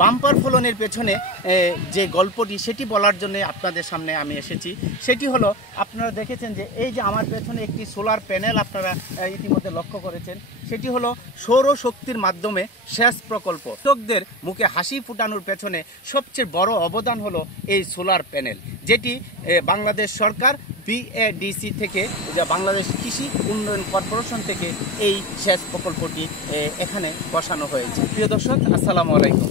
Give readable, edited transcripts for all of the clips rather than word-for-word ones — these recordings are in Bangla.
বাম্পার ফলনের পেছনে যে গল্পটি সেটি বলার জন্য আপনাদের সামনে আমি এসেছি। সেটি হলো, আপনারা দেখেছেন যে এই যে আমার পেছনে একটি সোলার প্যানেল আপনারা ইতিমধ্যে লক্ষ্য করেছেন। সেটি হলো সৌরশক্তির মাধ্যমে সেচ প্রকল্প। কৃষকদের মুখে হাসি ফুটানোর পেছনে সবচেয়ে বড় অবদান হলো এই সোলার প্যানেল, যেটি বাংলাদেশ সরকার বিএডিসি থেকে, বাংলাদেশ কৃষি উন্নয়ন কর্পোরেশন থেকে এই সেচ প্রকল্পটি এখানে বসানো হয়েছে। প্রিয় দর্শক, আসসালামু আলাইকুম।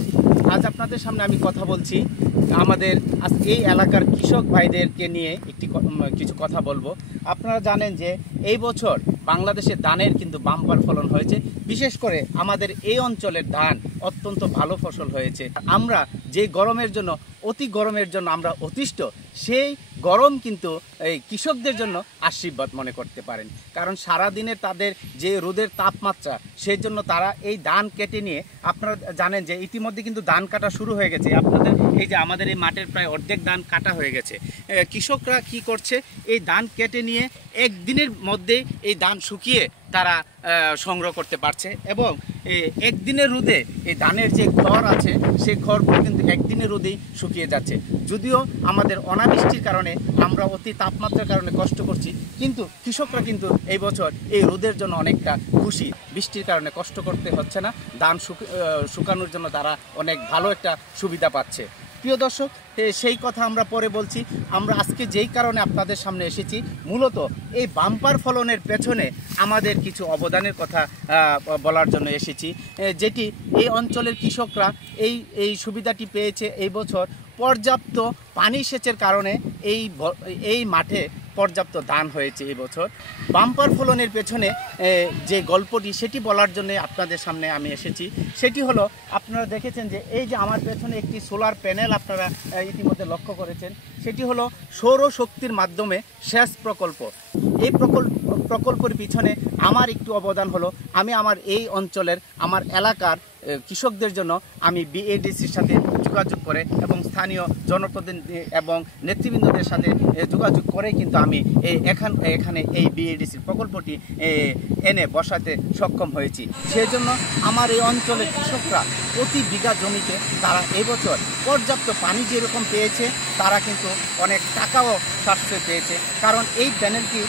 আজ আপনাদের সামনে আমি কথা বলছি আমাদের এই এলাকার কৃষক ভাইদেরকে নিয়ে কিছু কথা বলবো। আপনারা জানেন যে এই বছর বাংলাদেশে ধানের কিন্তু বাম্পার ফলন হয়েছে। বিশেষ করে আমাদের এই অঞ্চলের ধান অত্যন্ত ভালো ফসল হয়েছে। আমরা যে গরমের জন্য, অতি গরমের জন্য আমরা অতিষ্ঠ, সেই গরম কিন্তু এই কৃষকদের জন্য আশীর্বাদ মনে করতে পারেন। কারণ সারাদিনে তাদের যে রোদের তাপমাত্রা, সেই জন্য তারা এই ধান কেটে নিয়ে, আপনারা জানেন যে ইতিমধ্যে কিন্তু ধান কাটা শুরু হয়ে গেছে। আপনাদের এই যে আমাদের এই মাঠের প্রায় অর্ধেক ধান কাটা হয়ে গেছে। কৃষকরা কি করছে, এই ধান কেটে নিয়ে একদিনের মধ্যে এই ধান শুকিয়ে তারা সংগ্রহ করতে পারছে, এবং একদিনের রোদে এই ধানের যে খড় আছে সেই খড়গুলো কিন্তু একদিনের রোদেই শুকিয়ে যাচ্ছে। যদিও আমাদের অনাবৃষ্টির কারণে আমরা অতি তাপমাত্রার কারণে কষ্ট করছি, কিন্তু কৃষকরা কিন্তু এই বছর এই রোদের জন্য অনেকটা খুশি। বৃষ্টির কারণে কষ্ট করতে হচ্ছে না, ধান শুকানোর জন্য তারা অনেক ভালো একটা সুবিধা পাচ্ছে। প্রিয় দর্শক, সেই কথা আমরা পরে বলছি। আমরা আজকে যেই কারণে আপনাদের সামনে এসেছি, মূলত এই বাম্পার ফলনের পেছনে আমাদের কিছু অবদানের কথা বলার জন্য এসেছি, যেটি এই অঞ্চলের কৃষকরা এই সুবিধাটি পেয়েছে। এই বছর পর্যাপ্ত পানি সেচের কারণে এই মাঠে পর্যাপ্ত ধান হয়েছে। এই বছর বাম্পার ফলনের পেছনে যে গল্পটি সেটি বলার জন্য আপনাদের সামনে আমি এসেছি। সেটি হলো, আপনারা দেখেছেন যে এই যে আমার পেছনে একটি সোলার প্যানেল আপনারা ইতিমধ্যে লক্ষ্য করেছেন। সেটি হলো সৌরশক্তির মাধ্যমে সেচ প্রকল্প। এই প্রকল্পের পিছনে আমার একটু অবদান হলো, আমি আমার এই অঞ্চলের, আমার এলাকার কৃষকদের জন্য আমি বিএডিসির সাথে যোগাযোগ করে এবং স্থানীয় জনপ্রতিনিধি এবং নেতৃবৃন্দদের সাথে যোগাযোগ করে কিন্তু আমি এখানে এই বিএডিসির প্রকল্পটি এনে বসাতে সক্ষম হয়েছি। সেই জন্য আমার এই অঞ্চলের কৃষকরা প্রতি বিঘা জমিতে তারা এবছর পর্যাপ্ত পানি যেরকম পেয়েছে, তারা কিন্তু অনেক টাকাও সাশ্রয় পেয়েছে। কারণ এই প্যানেলটি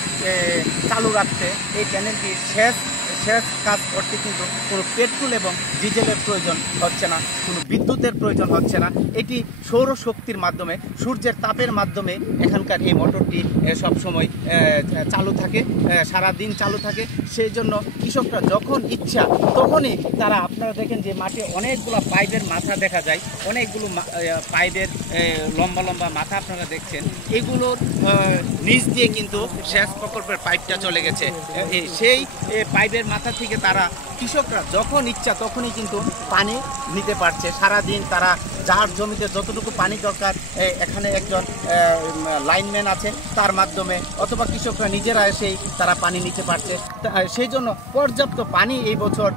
চালু রাখতে, এই প্যানেলটি সেচ কাজ করতে কিন্তু কোনো পেট্রোল এবং ডিজেলের প্রয়োজন হচ্ছে না, কোনো বিদ্যুতের প্রয়োজন হচ্ছে না। এটি সৌরশক্তির মাধ্যমে, সূর্যের তাপের মাধ্যমে এখানকার এই মোটরটি সবসময় চালু থাকে, সারাদিন চালু থাকে। সেই জন্য কৃষকরা যখন ইচ্ছা তখনই তারা, আপনারা দেখেন যে মাঠে অনেকগুলো পাইপের মাথা দেখা যায়, অনেকগুলো পাইপের লম্বা লম্বা মাথা আপনারা দেখছেন। এগুলোর নিচ দিয়ে কিন্তু সেচ প্রকল্পের পাইপটা চলে গেছে। সেই পাইপের মাথা থেকে তারা, কৃষকরা যখন ইচ্ছা তখনই কিন্তু পানি নিতে পারছে। সারাদিন তারা যার জমিতে যতটুকু পানি দরকার, এখানে একজন লাইনম্যান আছে, তার মাধ্যমে, অথবা কৃষকরা নিজেরা এসেই তারা পানি নিতে পারছে। সেই জন্য পর্যাপ্ত পানি এই বছর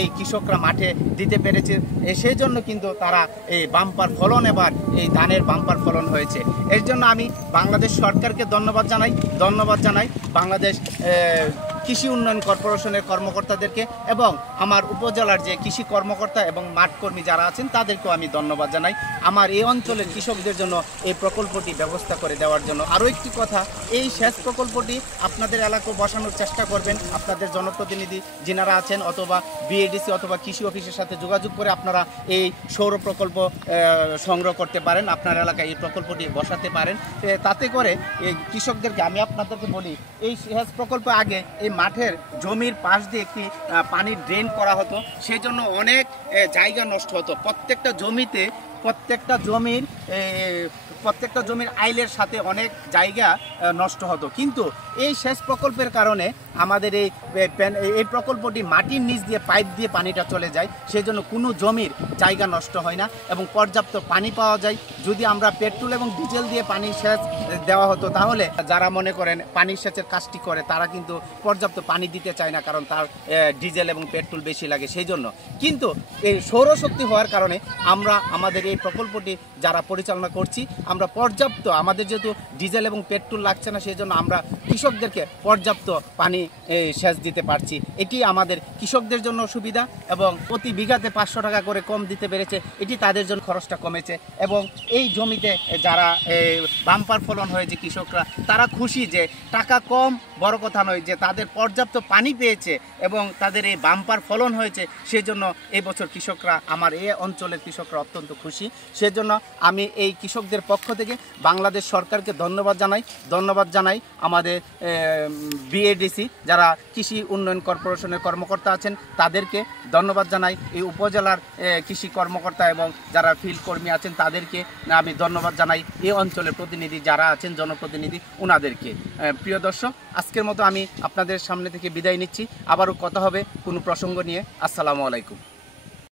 এই কৃষকরা মাঠে দিতে পেরেছে। সেই জন্য কিন্তু তারা এই বাম্পার ফলন, এবার এই ধানের বাম্পার ফলন হয়েছে। এর জন্য আমি বাংলাদেশ সরকারকে ধন্যবাদ জানাই, বাংলাদেশ কৃষি উন্নয়ন কর্পোরেশনের কর্মকর্তাদেরকে, এবং আমার উপজেলার যে কৃষি কর্মকর্তা এবং মাঠকর্মী যারা আছেন তাদেরকেও আমি ধন্যবাদ জানাই, আমার এই অঞ্চলের কৃষকদের জন্য এই প্রকল্পটি ব্যবস্থা করে দেওয়ার জন্য। আরও একটি কথা, এই সেচ প্রকল্পটি আপনাদের এলাকায় বসানোর চেষ্টা করবেন। আপনাদের জনপ্রতিনিধি যিনারা আছেন, অথবা বিএডিসি অথবা কৃষি অফিসের সাথে যোগাযোগ করে আপনারা এই সৌর প্রকল্প সংগ্রহ করতে পারেন, আপনার এলাকায় এই প্রকল্পটি বসাতে পারেন। তাতে করে এই কৃষকদেরকে, আমি আপনাদেরকে বলি, এই সেচ প্রকল্প আগে এই মাঠের জমির পাশ দিয়ে একটি পানির ড্রেন করা হতো, সেই জন্য অনেক জায়গা নষ্ট হতো। প্রত্যেকটা জমির আইলের সাথে অনেক জায়গা নষ্ট হতো। কিন্তু এই সেচ প্রকল্পের কারণে আমাদের এই প্রকল্পটি মাটির নিচ দিয়ে পাইপ দিয়ে পানিটা চলে যায়, সেই জন্য কোনো জমির জায়গা নষ্ট হয় না এবং পর্যাপ্ত পানি পাওয়া যায়। যদি আমরা পেট্রোল এবং ডিজেল দিয়ে পানি সেচ দেওয়া হতো, তাহলে যারা মনে করেন পানি সেচের কাজটি করে তারা কিন্তু পর্যাপ্ত পানি দিতে চায় না, কারণ তার ডিজেল এবং পেট্রোল বেশি লাগে সেই জন্য। কিন্তু এই সৌরশক্তি হওয়ার কারণে আমরা আমাদের এই প্রকল্পটি যারা পরিচালনা করছি আমরা পর্যাপ্ত, আমাদের যেহেতু ডিজেল এবং পেট্রোল লাগছে না, সেই জন্য আমরা কৃষকদেরকে পর্যাপ্ত পানি সেচ দিতে পারছি। এটি আমাদের কৃষকদের জন্য সুবিধা এবং প্রতি বিঘাতে 500 টাকা করে কম দিতে পেরেছে, এটি তাদের জন্য খরচটা কমেছে। এবং এই জমিতে যারা বাম্পার ফলন হয়েছে কৃষকরা, তারা খুশি যে টাকা কম বড় কথা নয়, যে তাদের পর্যাপ্ত পানি পেয়েছে এবং তাদের এই বাম্পার ফলন হয়েছে। সেজন্য এই বছর কৃষকরা, আমার এই অঞ্চলের কৃষকরা অত্যন্ত খুশি। সেজন্য আমি এই কৃষকদের পক্ষ থেকে বাংলাদেশ সরকারকে ধন্যবাদ জানাই আমাদের বিএডিসি যারা কৃষি উন্নয়ন কর্পোরেশনের কর্মকর্তা আছেন তাদেরকে ধন্যবাদ জানাই, এই উপজেলার কৃষি কর্মকর্তা এবং যারা ফিল্ড কর্মী আছেন তাদেরকে আমি ধন্যবাদ জানাই, এই অঞ্চলের প্রতিনিধি যারা আছেন জনপ্রতিনিধি ওনাদেরকে। প্রিয় দর্শক, আজকের মতো আমি আপনাদের সামনে থেকে বিদায় নিচ্ছি। আবারও কথা হবে কোনো প্রসঙ্গ নিয়ে। আসসালামু আলাইকুম।